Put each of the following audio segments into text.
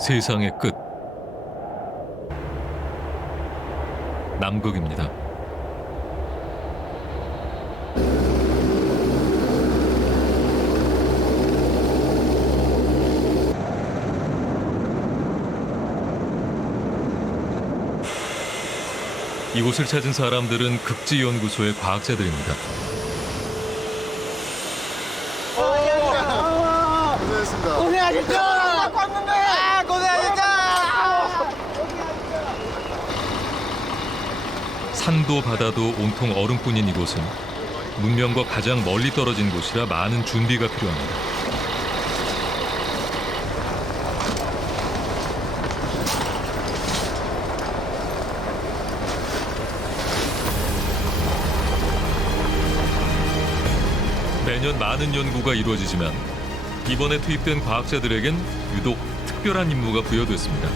세상의 끝. 남극입니다. 이곳을 찾은 사람들은 극지연구소의 과학자들입니다. 고생했습니다. 고생하셨죠? 고생하셨죠? 산도 바다도 온통 얼음뿐인 이곳은 문명과 가장 멀리 떨어진 곳이라 많은 준비가 필요합니다. 매년 많은 연구가 이루어지지만 이번에 투입된 과학자들에겐 유독 특별한 임무가 부여됐습니다.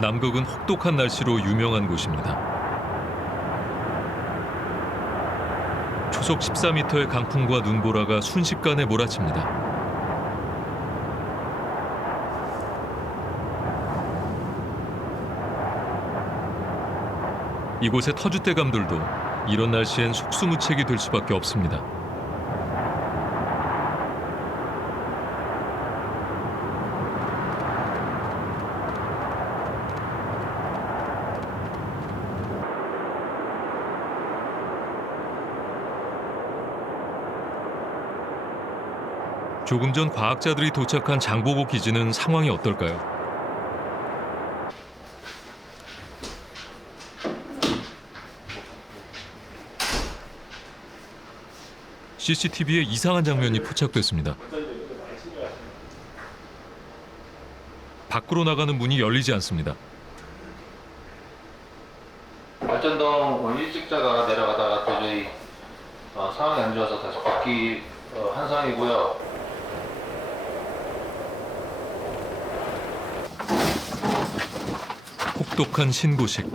남극은 혹독한 날씨로 유명한 곳입니다. 초속 14m의 강풍과 눈보라가 순식간에 몰아칩니다. 이곳의 터줏대감들도 이런 날씨엔 속수무책이 될 수밖에 없습니다. 조금 전 과학자들이 도착한 장보고 기지는 상황이 어떨까요? CCTV에 이상한 장면이 포착됐습니다. 밖으로 나가는 문이 열리지 않습니다. 발전동 일찍자가 내려가다가 도저히 상황이 안 좋아서 다시 바퀴 한 상이고요. 혹독한 신고식.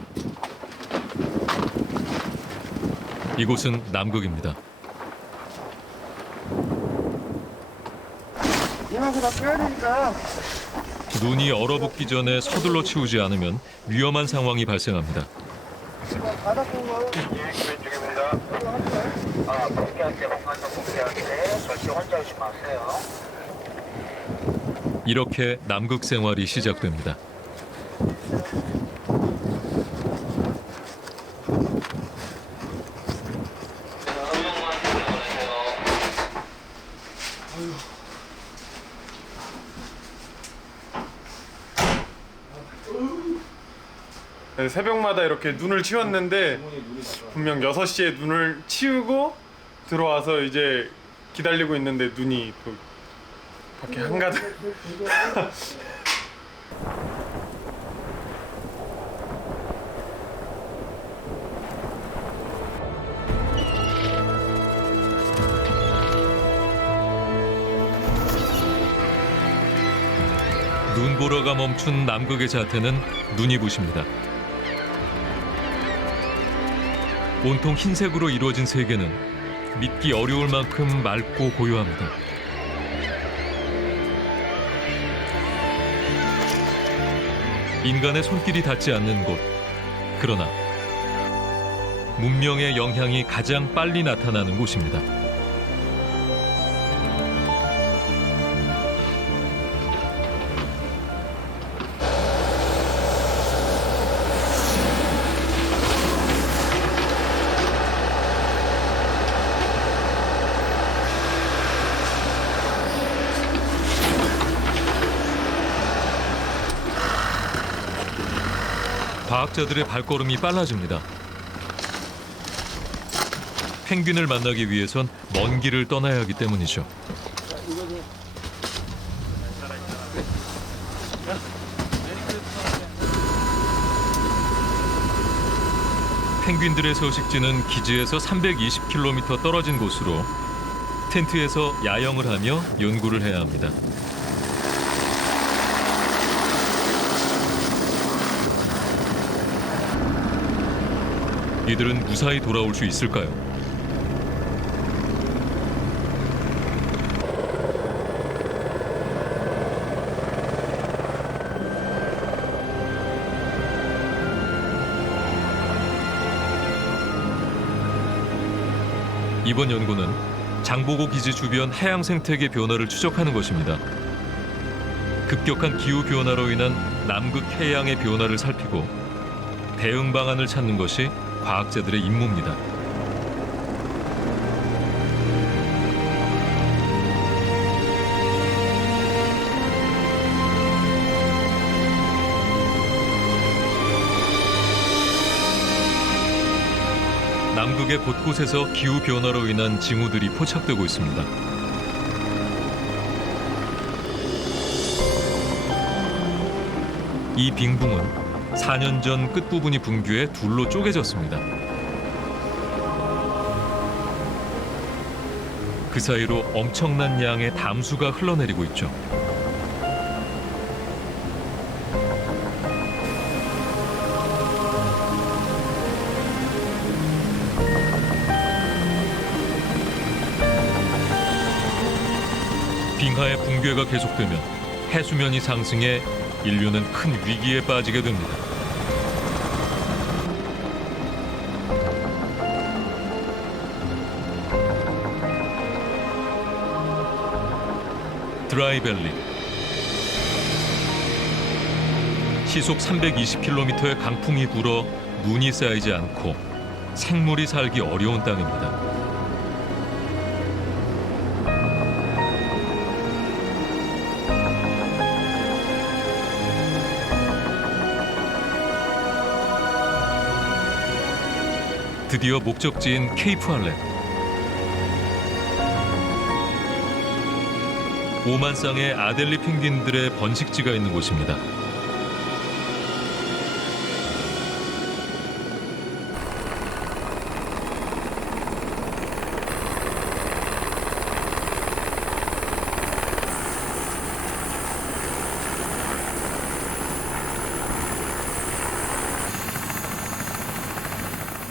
이곳은 남극입니다. 이만큼 다 빼야 되니까. 눈이 얼어붙기 전에 서둘러 치우지 않으면 위험한 상황이 발생합니다. 바닥 본 거. 복귀할게, 절대 혼자 오지 마세요. 이렇게 남극 생활이 시작됩니다. 새벽마다 이렇게 눈을 치웠는데 분명 6시에 눈을 치우고 들어와서 이제 기다리고 있는데 눈이 또 밖에 한가득. 눈보라가 멈춘 남극의 자태는 눈이 부십니다. 온통 흰색으로 이루어진 세계는 믿기 어려울 만큼 맑고 고요합니다. 인간의 손길이 닿지 않는 곳. 그러나 문명의 영향이 가장 빨리 나타나는 곳입니다. 과학자들의 발걸음이 빨라집니다. 펭귄을 만나기 위해선 먼 길을 떠나야 하기 때문이죠. 펭귄들의 서식지는 기지에서 320km 떨어진 곳으로 텐트에서 야영을 하며 연구를 해야 합니다. 이들은 무사히 돌아올 수 있을까요? 이번 연구는 장보고 기지 주변 해양 생태계 변화를 추적하는 것입니다. 급격한 기후 변화로 인한 남극 해양의 변화를 살피고 대응 방안을 찾는 것이 과학자들의 임무입니다. 남극의 곳곳에서 기후 변화로 인한 징후들이 포착되고 있습니다. 이 빙붕은 4년 전 끝부분이 붕괴해 둘로 쪼개졌습니다. 그 사이로 엄청난 양의 담수가 흘러내리고 있죠. 빙하의 붕괴가 계속되면 해수면이 상승해 인류는 큰 위기에 빠지게 됩니다. 드라이밸리. 시속 320km의 강풍이 불어 눈이 쌓이지 않고 생물이 살기 어려운 땅입니다. 드디어 목적지인 케이프 할렛. 5만 쌍의 아델리 펭귄들의 번식지가 있는 곳입니다.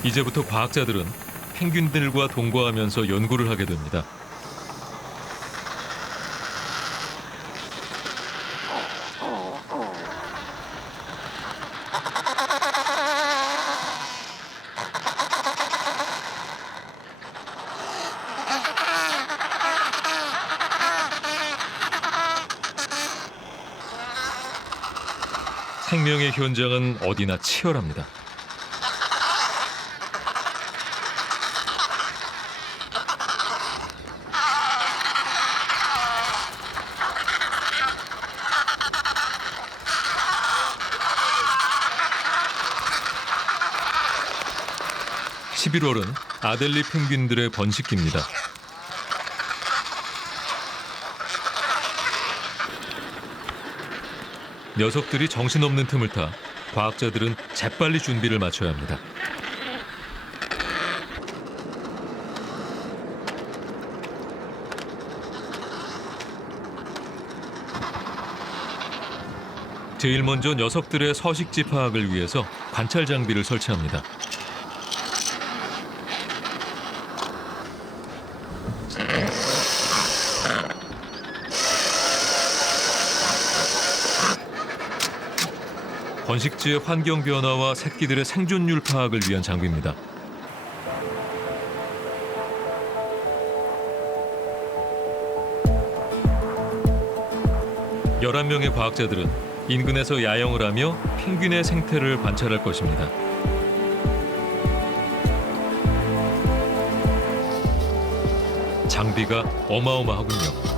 이제부터 과학자들은 펭귄들과 동거하면서 연구를 하게 됩니다. 생명의 현장은 어디나 치열합니다. (11월은) 아델리 펭귄들의 번식기입니다. 녀석들이 정신없는 틈을 타 과학자들은 재빨리 준비를 마쳐야 합니다. 제일 먼저 녀석들의 서식지 파악을 위해서 관찰 장비를 설치합니다. 번식지의 환경 변화와 새끼들의 생존율 파악을 위한 장비입니다. (11명의) 과학자들은 인근에서 야영을 하며 펭귄의 생태를 관찰할 것입니다. 장비가 어마어마하군요.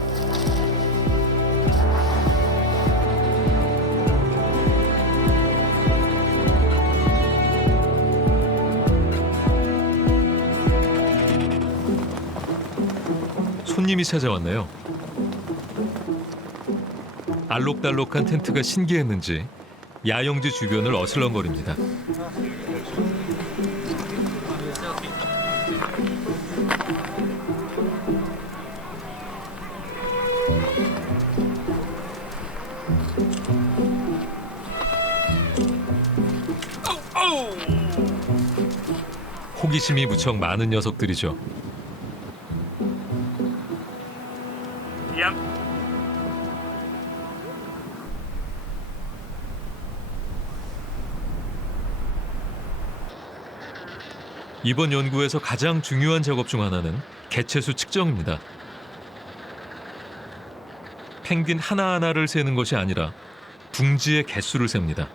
손님이 찾아왔네요. 알록달록한 텐트가 신기했는지 야영지 주변을 어슬렁거립니다. 호기심이 무척 많은 녀석들이죠. 이번 연구에서 가장 중요한 작업 중 하나는 개체수 측정입니다. 펭귄 하나하나를 세는 것이 아니라 둥지의 개수를 셉니다.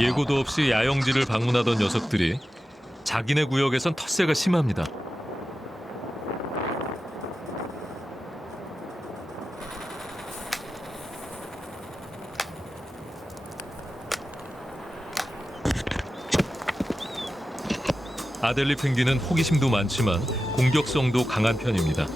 예고도 없이 야영지를 방문하던 녀석들이 자기네 구역에선 텃세가 심합니다. 아델리 펭귄은 호기심도 많지만 공격성도 강한 편입니다.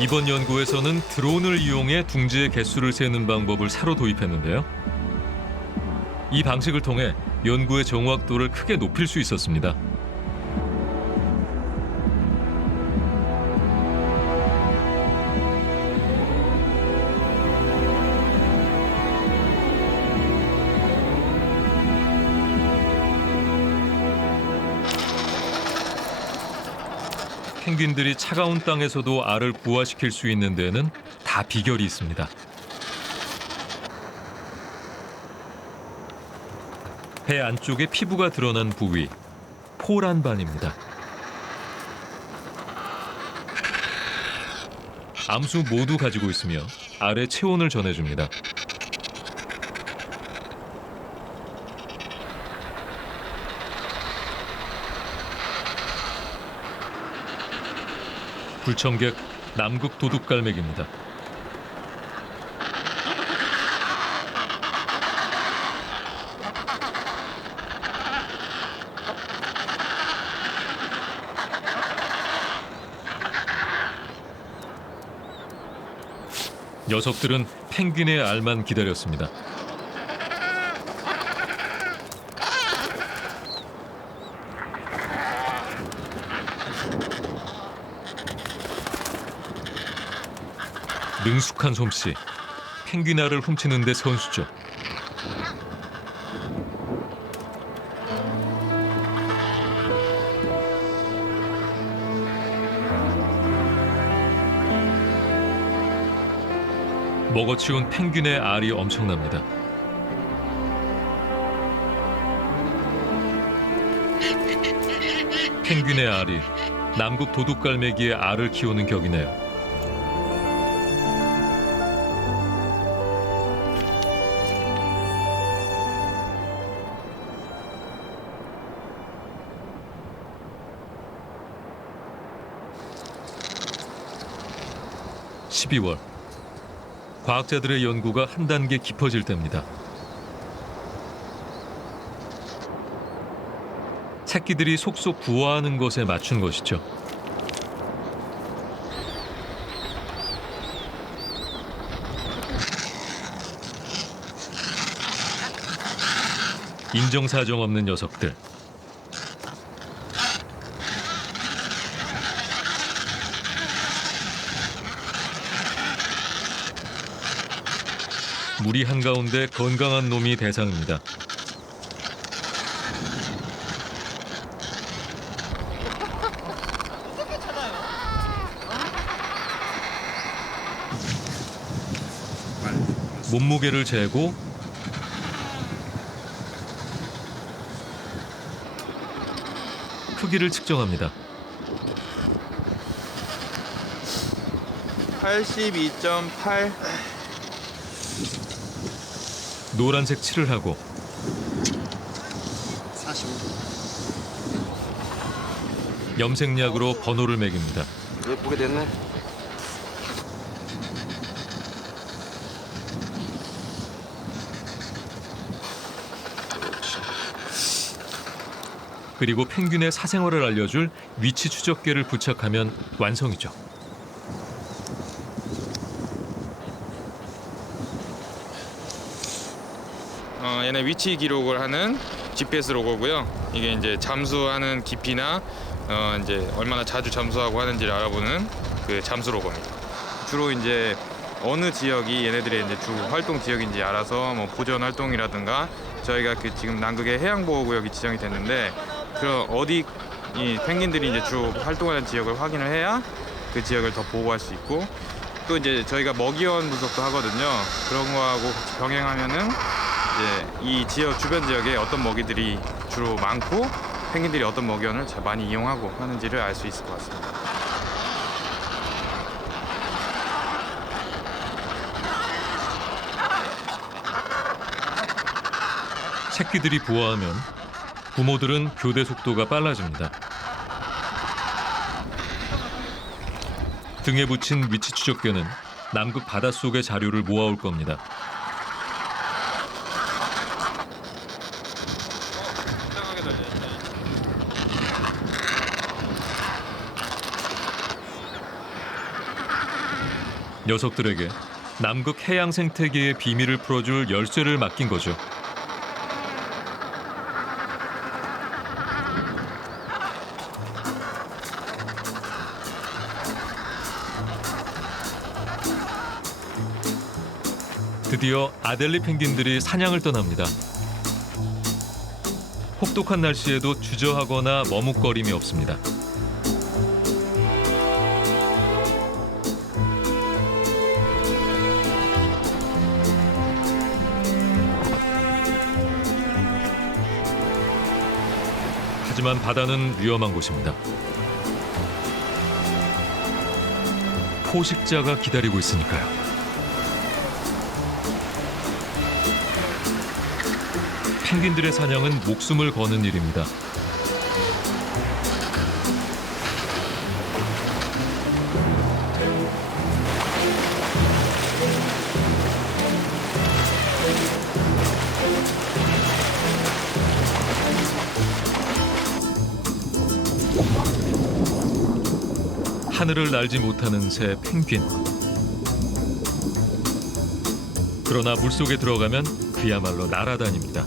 이번 연구에서는 드론을 이용해 둥지의 개수를 세는 방법을 새로 도입했는데요. 이 방식을 통해 연구의 정확도를 크게 높일 수 있었습니다. 펭귄들이 차가운 땅에서도 알을 부화시킬 수 있는 데는 다 비결이 있습니다. 배 안쪽에 피부가 드러난 부위, 포란반입니다. 암수 모두 가지고 있으며 알의 체온을 전해줍니다. 불청객 남극 도둑갈매기입니다. 녀석들은 펭귄의 알만 기다렸습니다. 능숙한 솜씨, 펭귄 알을 훔치는 데 선수죠. 먹어치운 펭귄의 알이 엄청납니다. 펭귄의 알이 남극 도둑갈매기의 알을 키우는 격이네요. (12월) 과학자들의 연구가 한 단계 깊어질 때입니다. 새끼들이 속속 부화하는 것에 맞춘 것이죠. 인정사정 없는 녀석들. 무리 한가운데 건강한 놈이 대상입니다. 몸무게를 재고 크기를 측정합니다. 82.8. 노란색 칠을 하고 45. 염색약으로 번호를 매깁니다. 예쁘게 됐네. 그리고 펭귄의 사생활을 알려줄 위치 추적계를 부착하면 완성이죠. 얘네 위치 기록을 하는 GPS 로고고요. 이게 이제 잠수하는 깊이나 이제 얼마나 자주 잠수하고 하는지를 알아보는 그 잠수 로고입니다. 주로 이제 어느 지역이 얘네들의 이제 주 활동 지역인지 알아서 뭐 보전 활동이라든가 저희가 그 지금 남극의 해양 보호 구역이 지정이 됐는데 그 어디 이 펭귄들이 이제 주 활동하는 지역을 확인을 해야 그 지역을 더 보호할 수 있고 또 이제 저희가 먹이원 분석도 하거든요. 그런 거하고 같이 병행하면은 이제 이 지역 주변 지역에 어떤 먹이들이 주로 많고 펭귄들이 어떤 먹이원을 많이 이용하고 하는지를 알 수 있을 것 같습니다. 새끼들이 부화하면 부모들은 교대 속도가 빨라집니다. 등에 붙인 위치 추적계는 남극 바닷속의 자료를 모아올 겁니다. 녀석들에게 남극 해양 생태계의 비밀을 풀어줄 열쇠를 맡긴 거죠. 드디어 아델리 펭귄들이 사냥을 떠납니다. 혹독한 날씨에도 주저하거나 머뭇거림이 없습니다. 하지만 바다는 위험한 곳입니다. 포식자가 기다리고 있으니까요. 펭귄들의 사냥은 목숨을 거는 일입니다. 하늘을 날지 못하는 새 펭귄. 그러나 물속에 들어가면 그야말로 날아다닙니다.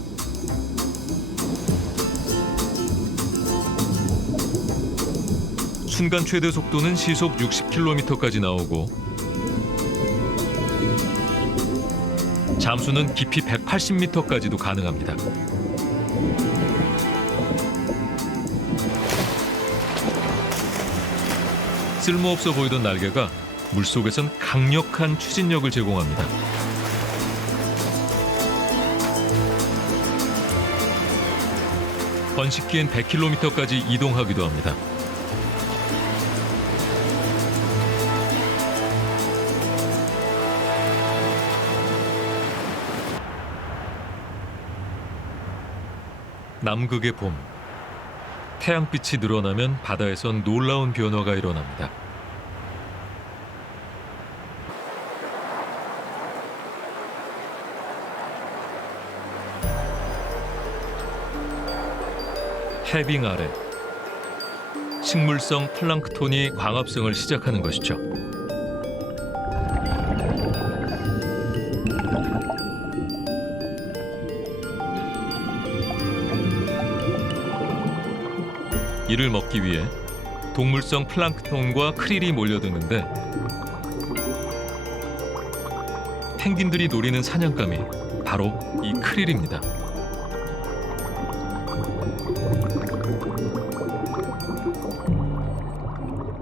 순간 최대 속도는 시속 60km까지 나오고 잠수는 깊이 180m까지도 가능합니다. 쓸모없어 보이던 날개가 물속에선 강력한 추진력을 제공합니다. 번식기엔 100km까지 이동하기도 합니다. 남극의 봄. 태양빛이 늘어나면 바다에선 놀라운 변화가 일어납니다. 해빙 아래 식물성 플랑크톤이 광합성을 시작하는 것이죠. 이를 먹기 위해 동물성 플랑크톤과 크릴이 몰려드는데 펭귄들이 노리는 사냥감이 바로 이 크릴입니다.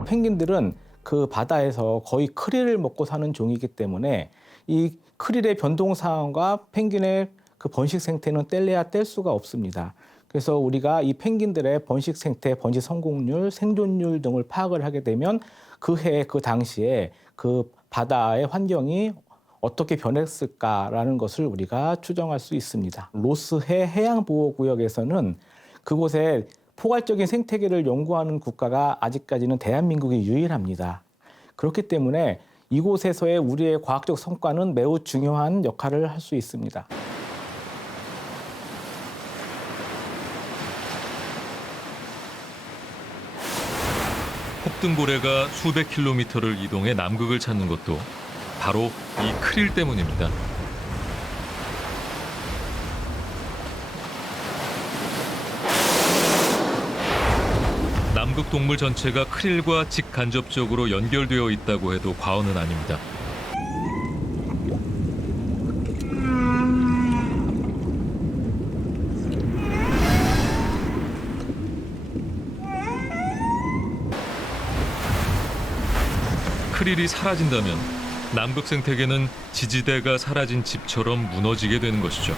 펭귄들은 그 바다에서 거의 크릴을 먹고 사는 종이기 때문에 이 크릴의 변동 상황과 펭귄의 그 번식 생태는 뗄래야 뗄 수가 없습니다. 그래서 우리가 이 펭귄들의 번식 생태, 번식 성공률, 생존율 등을 파악을 하게 되면 그 해, 그 당시에 그 바다의 환경이 어떻게 변했을까라는 것을 우리가 추정할 수 있습니다. 로스해 해양보호구역에서는 그곳에 포괄적인 생태계를 연구하는 국가가 아직까지는 대한민국이 유일합니다. 그렇기 때문에 이곳에서의 우리의 과학적 성과는 매우 중요한 역할을 할 수 있습니다. 습등고래가 수백 킬로미터를 이동해 남극을 찾는 것도 바로 이 크릴 때문입니다. 남극 동물 전체가 크릴과 직간접적으로 연결되어 있다고 해도 과언은 아닙니다. 크릴이 사라진다면 남극 생태계는 지지대가 사라진 집처럼 무너지게 되는 것이죠.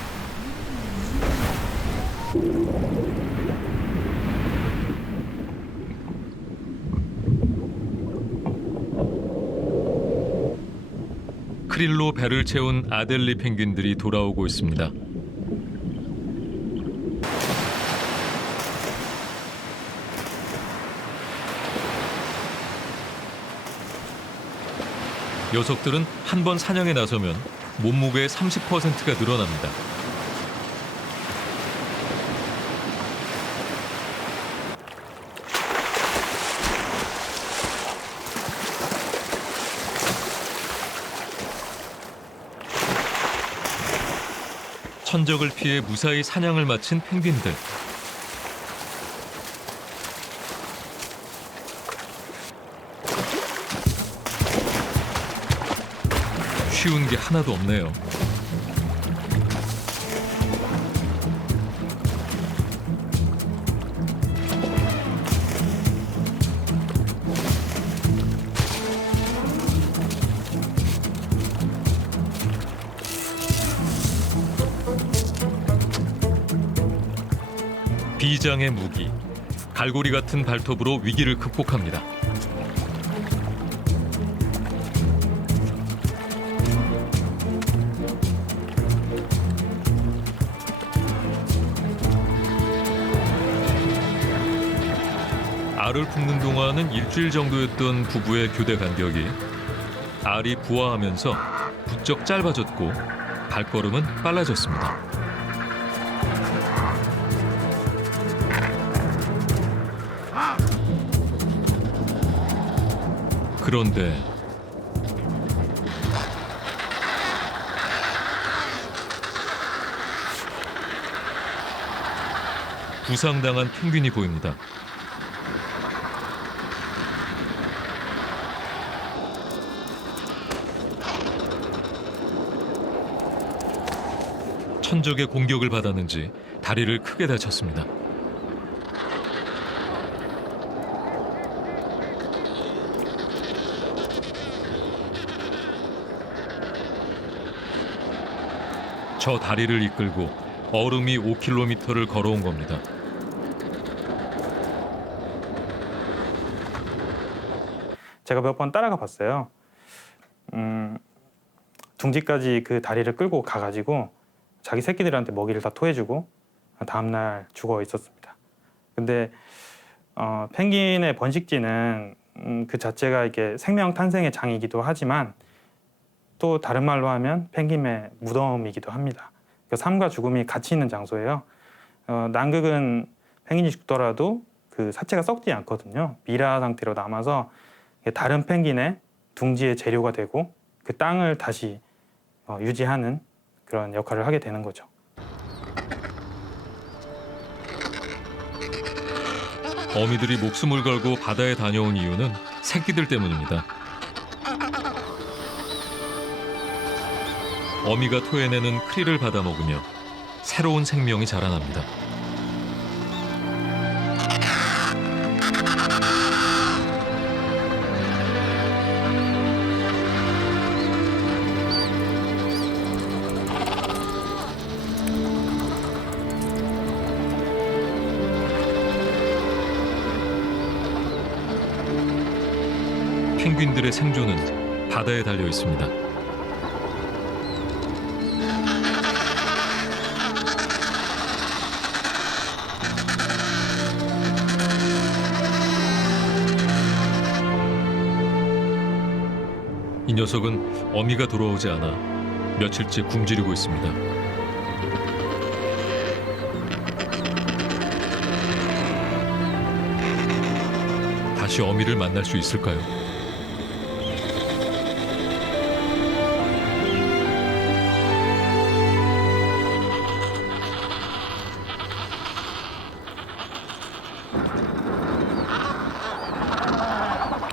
크릴로 배를 채운 아델리 펭귄들이 돌아오고 있습니다. 녀석들은 한 번 사냥에 나서면 몸무게의 30%가 늘어납니다. 천적을 피해 무사히 사냥을 마친 펭귄들. 쉬운 게 하나도 없네요. 비장의 무기, 갈고리 같은 발톱으로 위기를 극복합니다. 알을 품는 동안은 일주일 정도였던 부부의 교대 간격이 알이 부화하면서 부쩍 짧아졌고 발걸음은 빨라졌습니다. 그런데 부상당한 펭귄이 보입니다. 천적의 공격을 받았는지 다리를 크게 다쳤습니다. 저 다리를 이끌고 얼음이 5km를 걸어온 겁니다. 제가 몇 번 따라가 봤어요. 둥지까지 그 다리를 끌고 가가지고 자기 새끼들한테 먹이를 다 토해주고 다음날 죽어 있었습니다. 근데 펭귄의 번식지는 그 자체가 이게 생명 탄생의 장이기도 하지만 또 다른 말로 하면 펭귄의 무덤이기도 합니다. 그러니까 삶과 죽음이 같이 있는 장소예요. 남극은 펭귄이 죽더라도 그 사체가 썩지 않거든요. 미라 상태로 남아서 다른 펭귄의 둥지의 재료가 되고 그 땅을 다시 유지하는 그런 역할을 하게 되는 거죠. 어미들이 목숨을 걸고 바다에 다녀온 이유는 새끼들 때문입니다. 어미가 토해내는 크릴을 받아 먹으며 새로운 생명이 자라납니다. 펭귄들의 생존은 바다에 달려 있습니다. 이 녀석은 어미가 돌아오지 않아 며칠째 굶주리고 있습니다. 다시 어미를 만날 수 있을까요?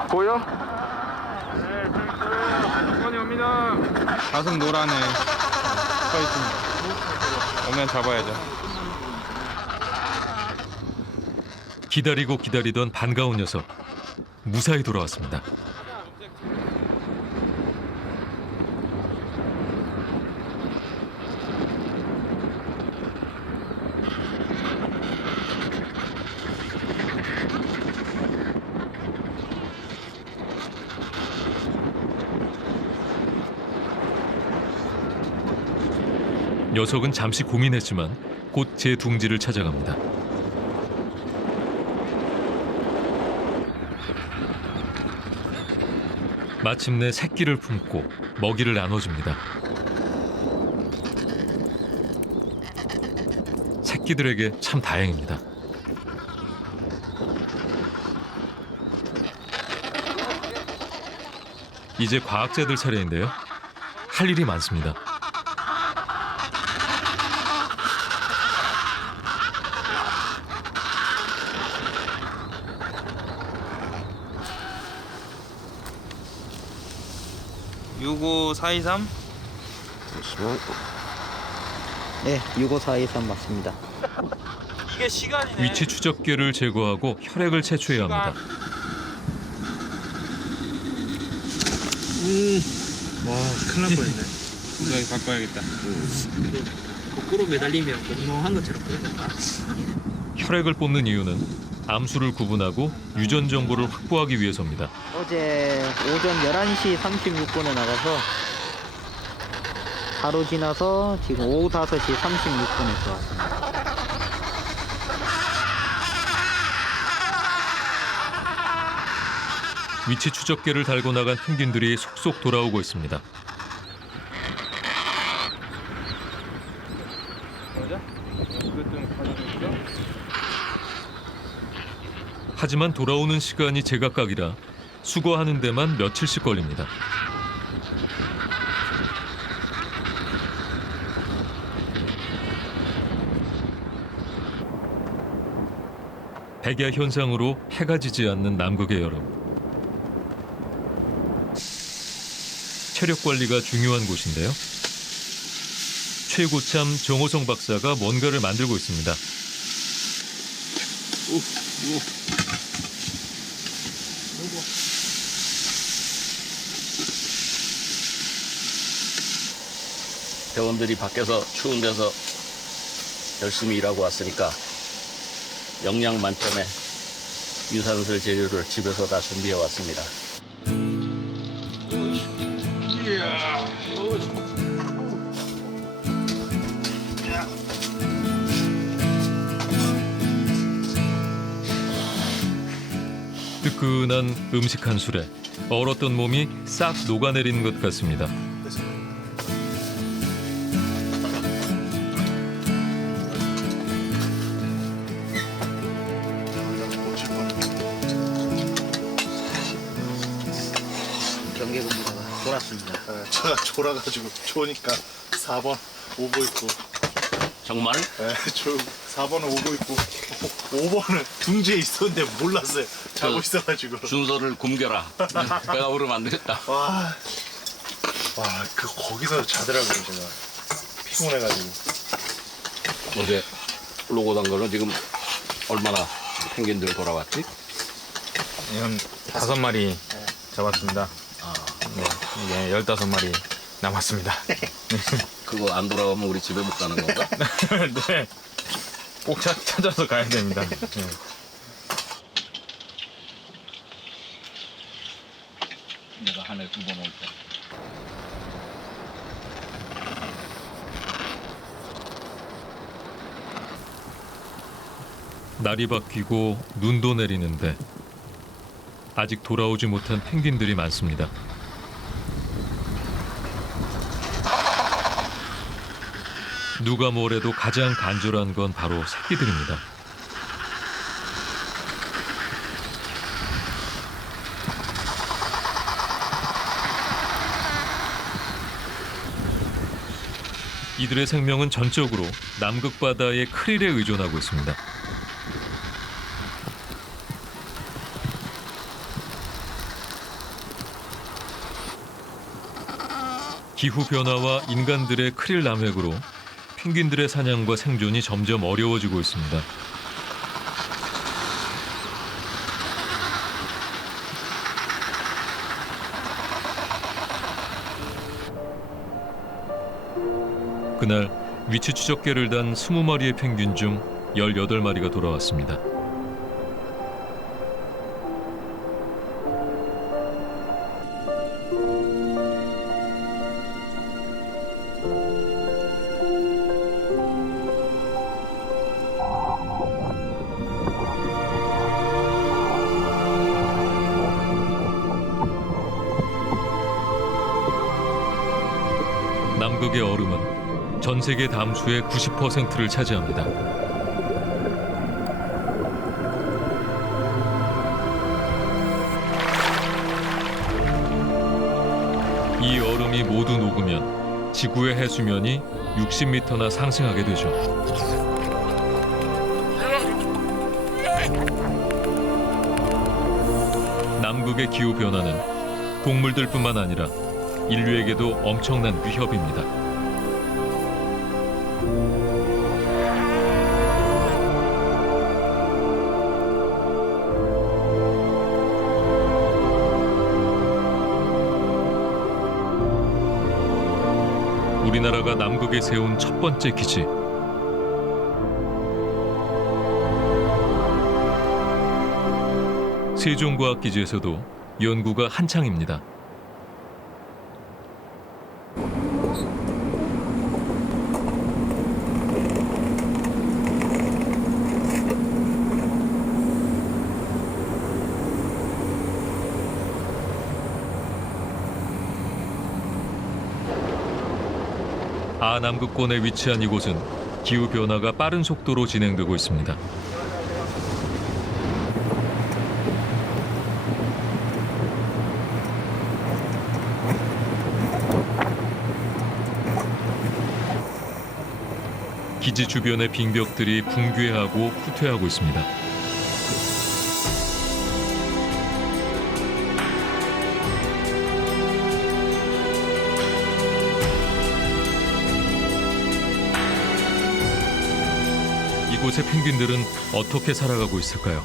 보여? 네, 이번이 옵니다. 가슴 노라네. 서 있습니다. 오면 잡아야죠. 기다리고 기다리던 반가운 녀석 무사히 돌아왔습니다. 녀석은 잠시 고민했지만 곧 제 둥지를 찾아갑니다. 마침내 새끼를 품고 먹이를 나눠줍니다. 새끼들에게 참 다행입니다. 이제 과학자들 차례인데요. 할 일이 많습니다. (65423) 네, 65423 맞습니다. 이게 시간이네. 위치 추적기를 제거하고 혈액을 채취해야 합니다. 와, 큰일 날 뻔했네. 여기 바꿔야겠다. 거꾸로 매달리면 공룡한 것처럼 그러겠다. 혈액을 뽑는 이유는 암수를 구분하고 유전 정보를 확보하기 위해서입니다. 어제 오전 11시 36분에 나가서 하루 지나서 지금 오후 5시 36분에 들어왔습니다. 위치 추적기를 달고 나간 펭귄들이 속속 돌아오고 있습니다. 하지만 돌아오는 시간이 제각각이라 수거하는 데만 며칠씩 걸립니다. 백야 현상으로 해가 지지 않는 남극의 여름. 체력 관리가 중요한 곳인데요. 최고참 정호성 박사가 뭔가를 만들고 있습니다. 대원들이 밖에서 추운 데서 열심히 일하고 왔으니까 영양 만점의 유산슬 재료를 집에서 다 준비해 왔습니다. 뜨끈한 음식 한 술에 얼었던 몸이 싹 녹아내리는 것 같습니다. 경계근무가 돌았습니다. 제가 졸아가지고 좋으니까 4번 오고 있고. 정말? 네, 저 4번은 오고 있고 5번은 둥지에 있었는데 몰랐어요. 자고 있어가지고. 순서를 굶겨라. 배가 부르면 안 되겠다. 와, 거기서 자더라고요 제가. 피곤해가지고. 어제 로고 단 거는 지금 얼마나 펭귄들 돌아왔지? 이건 5마리 잡았습니다. 네, 이게 15마리 남았습니다. 그거 안 돌아오면 우리 집에 못 가는 건가? 네, 꼭 찾아서 가야 됩니다. 네. 내가 한 해 2번 올 때. 날이 바뀌고 눈도 내리는데 아직 돌아오지 못한 펭귄들이 많습니다. 누가 뭐래도 가장 간절한 건 바로 새끼들입니다. 이들의 생명은 전적으로 남극 바다의 크릴에 의존하고 있습니다. 기후 변화와 인간들의 크릴 남획으로 펭귄들의 사냥과 생존이 점점 어려워지고 있습니다. 그날 위치 추적계를 단 20마리의 펭귄 중 18마리가 돌아왔습니다. 남극의 얼음은 전 세계 담수의 90%를 차지합니다. 이 얼음이 모두 녹으면 지구의 해수면이 60m나 상승하게 되죠. 남극의 기후 변화는 동물들뿐만 아니라 인류에게도 엄청난 위협입니다. 우리나라가 남극에 세운 첫 번째 기지. 세종과학기지에서도 연구가 한창입니다. 남극권에 위치한 이곳은 기후 변화가 빠른 속도로 진행되고 있습니다. 기지 주변의 빙벽들이 붕괴하고 후퇴하고 있습니다. 이곳의 펭귄들은 어떻게 살아가고 있을까요?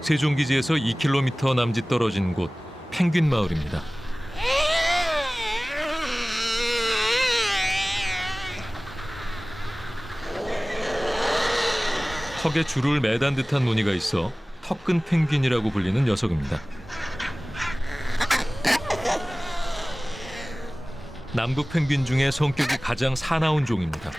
세종기지에서 2km 남짓 떨어진 곳 펭귄 마을입니다. 턱에 줄을 매단 듯한 무늬가 있어 턱근 펭귄이라고 불리는 녀석입니다. 남극 펭귄 중에 성격이 가장 사나운 종입니다.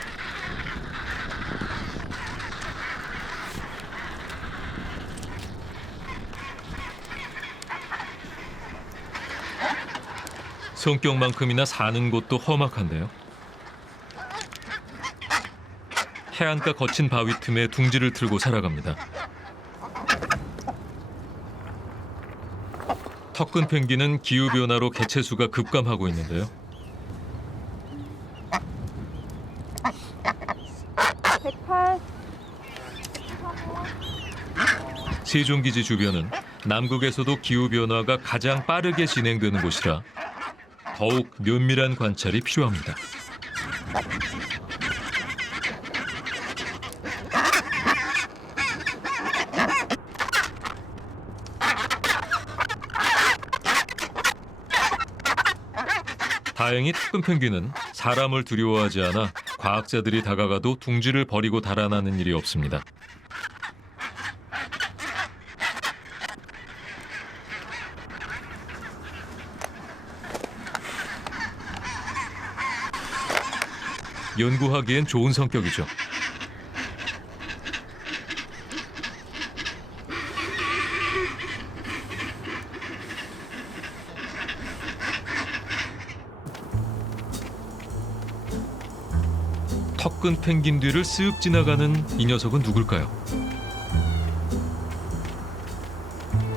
성격만큼이나 사는 곳도 험악한데요. 해안가 거친 바위 틈에 둥지를 틀고 살아갑니다. 턱근 펭귄은 기후변화로 개체수가 급감하고 있는데요. 세종기지 주변은 남극에서도 기후변화가 가장 빠르게 진행되는 곳이라 더욱 면밀한 관찰이 필요합니다. 다행히 턱근 펭귄은 사람을 두려워하지 않아 과학자들이 다가가도 둥지를 버리고 달아나는 일이 없습니다. 연구하기엔 좋은 성격이죠. 턱근 펭귄 뒤를 쓱 지나가는 이 녀석은 누굴까요?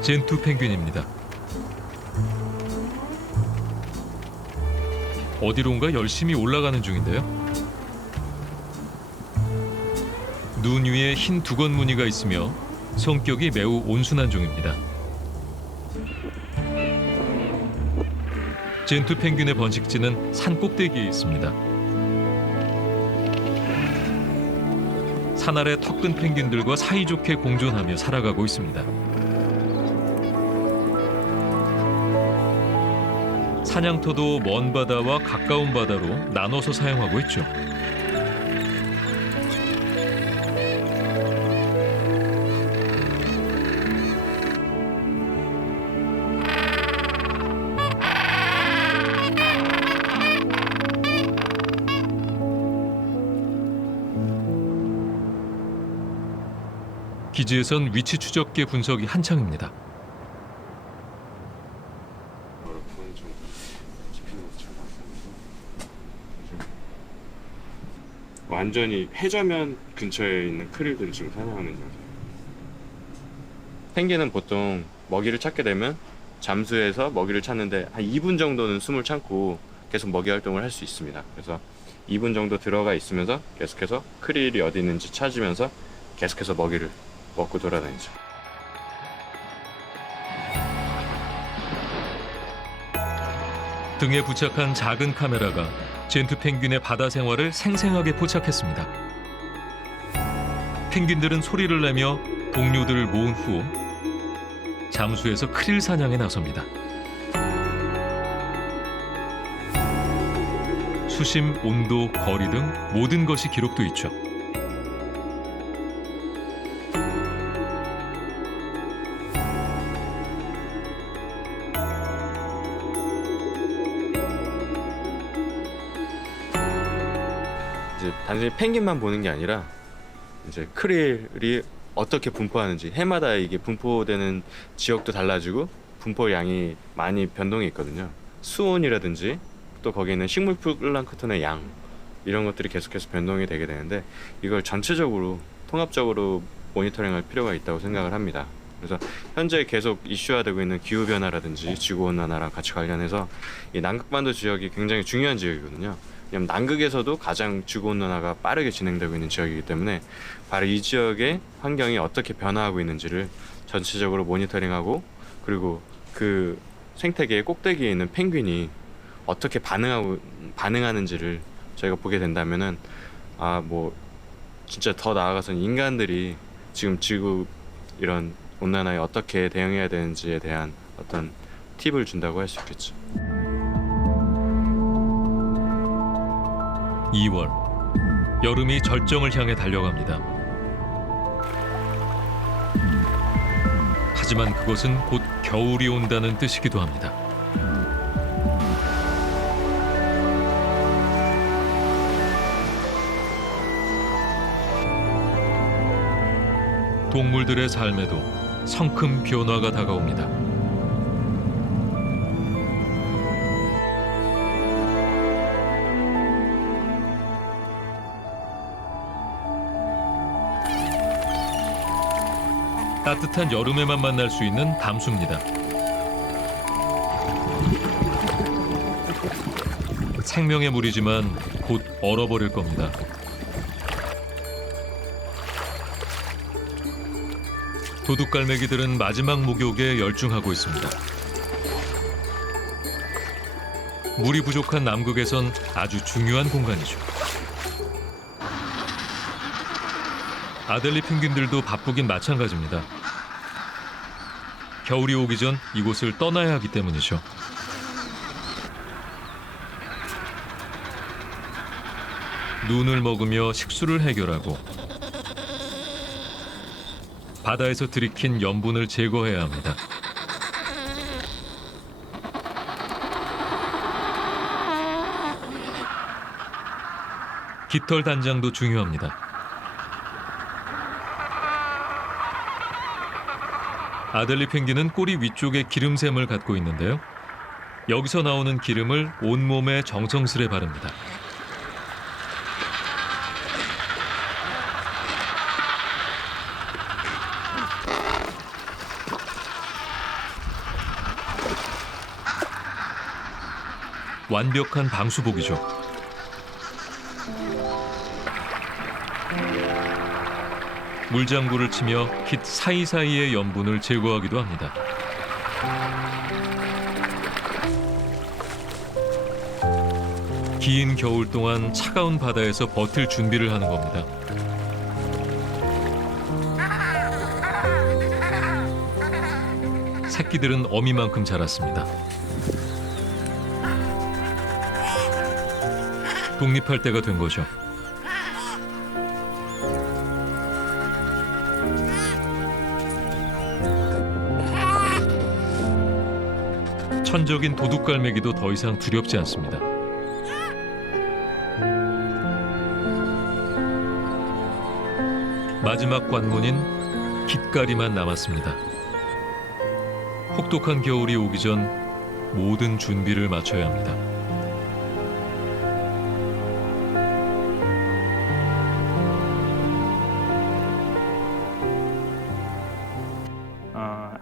젠투 펭귄입니다. 어디론가 열심히 올라가는 중인데요. 눈 위에 흰 두건 무늬가 있으며 성격이 매우 온순한 종입니다. 젠투 펭귄의 번식지는 산 꼭대기에 있습니다. 산 아래 턱 큰 펭귄들과 사이좋게 공존하며 살아가고 있습니다. 사냥터도 먼 바다와 가까운 바다로 나눠서 사용하고 있죠. 기지에선 위치 추적계 분석이 한창입니다. 완전히 해저면 근처에 있는 크릴들을 지금 사냥하는 영상. 펭귄은 보통 먹이를 찾게 되면 잠수해서 먹이를 찾는데 한 2분 정도는 숨을 참고 계속 먹이 활동을 할 수 있습니다. 그래서 2분 정도 들어가 있으면서 계속해서 크릴이 어디 있는지 찾으면서 계속해서 먹이를 먹고 돌아다니죠. 등에 부착한 작은 카메라가 젠투 펭귄의 바다 생활을 생생하게 포착했습니다. 펭귄들은 소리를 내며 동료들을 모은 후 잠수해서 크릴 사냥에 나섭니다. 수심, 온도, 거리 등 모든 것이 기록돼 있죠. 이제 단순히 펭귄만 보는 게 아니라 이제 크릴이 어떻게 분포하는지, 해마다 이게 분포되는 지역도 달라지고 분포량이 많이 변동이 있거든요. 수온이라든지 또 거기에 있는 식물 플랑크톤의 양, 이런 것들이 계속해서 변동이 되게 되는데 이걸 전체적으로 통합적으로 모니터링할 필요가 있다고 생각을 합니다. 그래서 현재 계속 이슈화되고 있는 기후변화라든지 지구온난화랑 같이 관련해서 이 남극반도 지역이 굉장히 중요한 지역이거든요. 왜냐면 남극에서도 가장 지구온난화가 빠르게 진행되고 있는 지역이기 때문에 바로 이 지역의 환경이 어떻게 변화하고 있는지를 전체적으로 모니터링하고, 그리고 그 생태계의 꼭대기에 있는 펭귄이 어떻게 반응하는지를 저희가 보게 된다면은 뭐 진짜 더 나아가서는 인간들이 지금 지구 이런 온난화에 어떻게 대응해야 되는지에 대한 어떤 팁을 준다고 할 수 있겠죠. 2월, 여름이 절정을 향해 달려갑니다. 하지만 그것은 곧 겨울이 온다는 뜻이기도 합니다. 동물들의 삶에도 성큼 변화가 다가옵니다. 따뜻한 여름에만 만날 수 있는 담수입니다. 생명의 물이지만 곧 얼어버릴 겁니다. 도둑갈매기들은 마지막 목욕에 열중하고 있습니다. 물이 부족한 남극에선 아주 중요한 공간이죠. 아델리 펭귄들도 바쁘긴 마찬가지입니다. 겨울이 오기 전 이곳을 떠나야 하기 때문이죠. 눈을 먹으며 식수를 해결하고 바다에서 들이킨 염분을 제거해야 합니다. 깃털 단장도 중요합니다. 아델리 펭귄은 꼬리 위쪽에 기름샘을 갖고 있는데요. 여기서 나오는 기름을 온몸에 정성스레 바릅니다. 완벽한 방수복이죠. 물장구를 치며 깃 사이사이의 염분을 제거하기도 합니다. 긴 겨울 동안 차가운 바다에서 버틸 준비를 하는 겁니다. 새끼들은 어미만큼 자랐습니다. 독립할 때가 된 거죠. 천적인 도둑갈매기도 더 이상 두렵지 않습니다. 마지막 관문인 깃가리만 남았습니다. 혹독한 겨울이 오기 전 모든 준비를 마쳐야 합니다.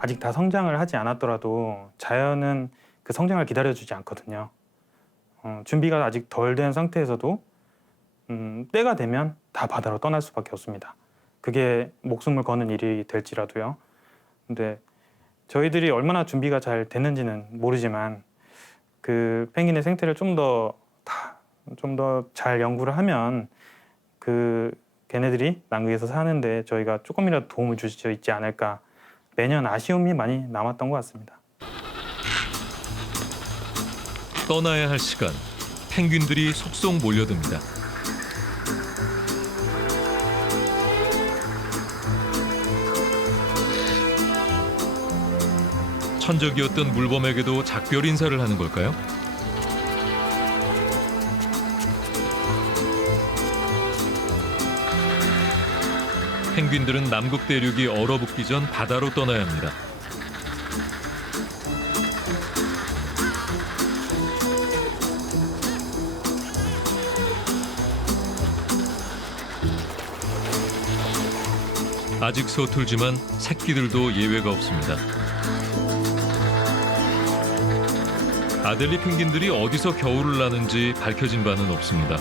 아직 다 성장을 하지 않았더라도 자연은 그 성장을 기다려주지 않거든요. 준비가 아직 덜 된 상태에서도 때가 되면 다 바다로 떠날 수밖에 없습니다. 그게 목숨을 거는 일이 될지라도요. 근데 저희들이 얼마나 준비가 잘 됐는지는 모르지만 그 펭귄의 생태를 좀 더 잘 연구를 하면 그 걔네들이 남극에서 사는데 저희가 조금이라도 도움을 줄 수 있지 않을까. 매년 아쉬움이 많이 남았던 것 같습니다. 떠나야 할 시간, 펭귄들이 속속 몰려듭니다. 천적이었던 물범에게도 작별 인사를 하는 걸까요? 펭귄들은 남극 대륙이 얼어붙기 전 바다로 떠나야 합니다. 아직 서툴지만 새끼들도 예외가 없습니다. 아델리 펭귄들이 어디서 겨울을 나는지 밝혀진 바는 없습니다.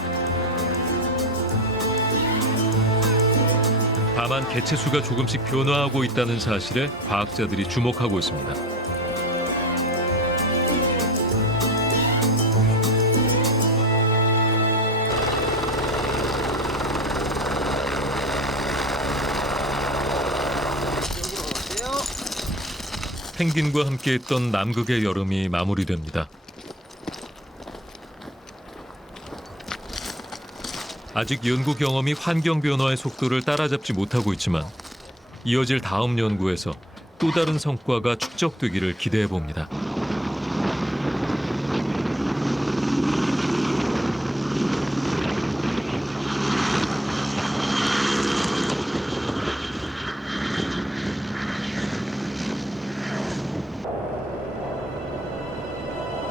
다만 개체 수가 조금씩 변화하고 있다는 사실에 과학자들이 주목하고 있습니다. 펭귄과 함께했던 남극의 여름이 마무리됩니다. 아직 연구 경험이 환경 변화의 속도를 따라잡지 못하고 있지만 이어질 다음 연구에서 또 다른 성과가 축적되기를 기대해 봅니다.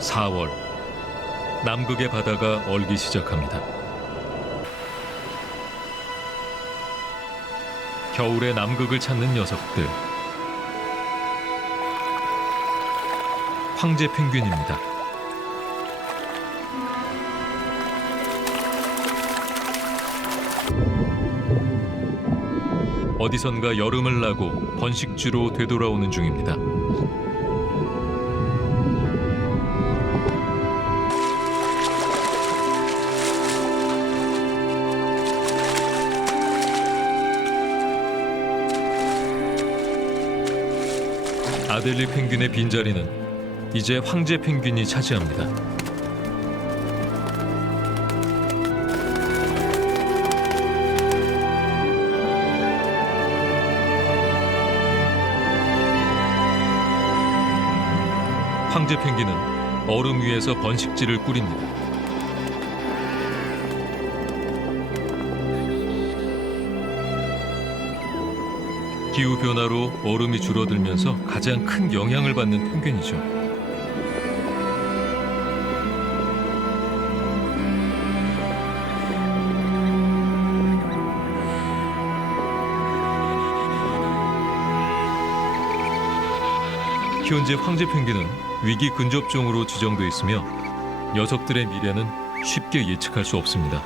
(4월) 남극의 바다가 얼기 시작합니다. 겨울의 남극을 찾는 녀석들. 황제 펭귄입니다. 어디선가 여름을 나고 번식지로 되돌아오는 중입니다. 아델리 펭귄의 빈자리는 이제 황제 펭귄이 차지합니다. 황제 펭귄은 얼음 위에서 번식지를 꾸립니다. 기후변화로 얼음이 줄어들면서 가장 큰 영향을 받는 펭귄이죠. 현재 황제 펭귄은 위기 근접종으로 지정돼 있으며 녀석들의 미래는 쉽게 예측할 수 없습니다.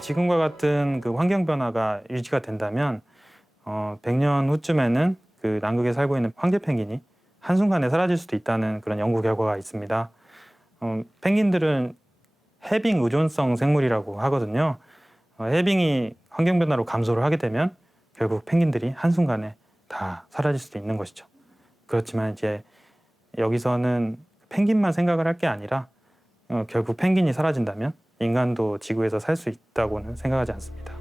지금과 같은 그 환경 변화가 유지가 된다면 100년 후쯤에는 그 남극에 살고 있는 황제 펭귄이 한순간에 사라질 수도 있다는 그런 연구 결과가 있습니다. 펭귄들은 해빙 의존성 생물이라고 하거든요. 해빙이 환경 변화로 감소를 하게 되면 결국 펭귄들이 한순간에 다 사라질 수도 있는 것이죠. 그렇지만 이제 여기서는 펭귄만 생각을 할 게 아니라 결국 펭귄이 사라진다면 인간도 지구에서 살 수 있다고는 생각하지 않습니다.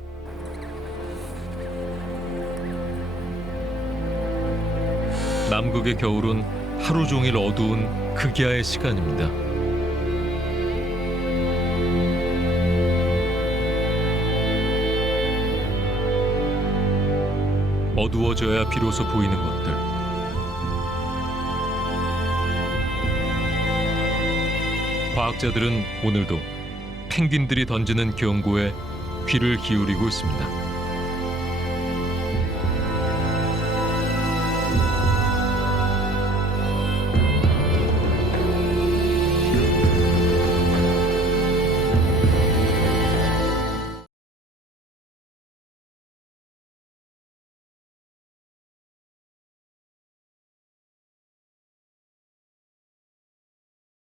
남극의 겨울은 하루 종일 어두운 극야의 시간입니다. 어두워져야 비로소 보이는 것들. 과학자들은 오늘도 펭귄들이 던지는 경고에 귀를 기울이고 있습니다.